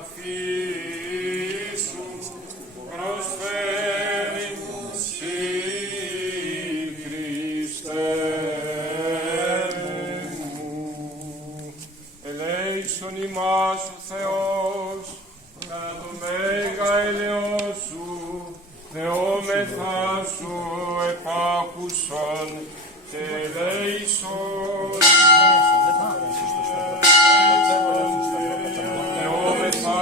αφήσου προσφέρει σοι Χριστέ μου. Ελέησον ημάς ο Θεός κατά το μέγα ελαιός σου, δεόμεθα σου επάκουσον και ελέησον. Δεόμεθα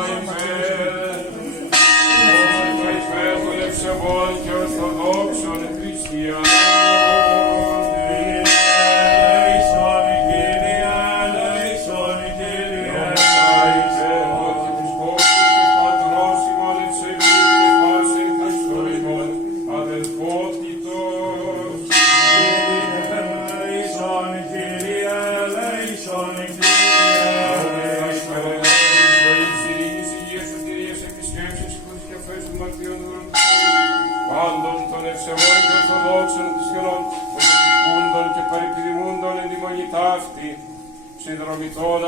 υπέρ των ευσεβών και ορθοδόξων χριστιανών. Πάντων των ευσεβών και ορθοδόξων χριστιανών, των κατοικούντων και παρεπιδημούντων εν τη μονή ταύτη, συνδρομητών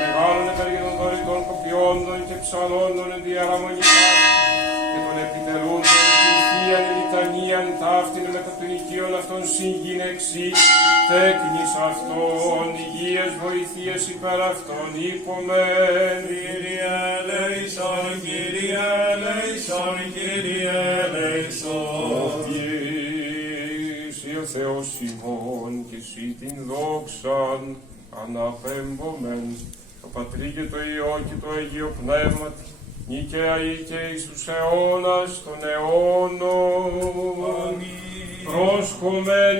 μεγάλων επέργετων δωρητών κοπιόντων και ψαλόντων εν τη αραμονή ταύτη, και των επιτελούντων την θείαν λιτανίαν ταύτην μετά των οικείων αυτών συγκινεξή, τέκνης αυτών, υγείας βοηθείας υπέρ αυτών, είπομεν. Κύριε ελέησον, Κύριε ελέησον, Κύριε ελέησον. Εσύ ο Θεός ημών και εσύ την δόξαν αναπέμπομεν, το Πατρί και το Υιό και το Αγίο Πνεύμα, νικαία ή και εις τους αιώνας των αιώνων. Πρόσχομεν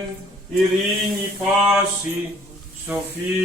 ειρήνη πάση, σοφία.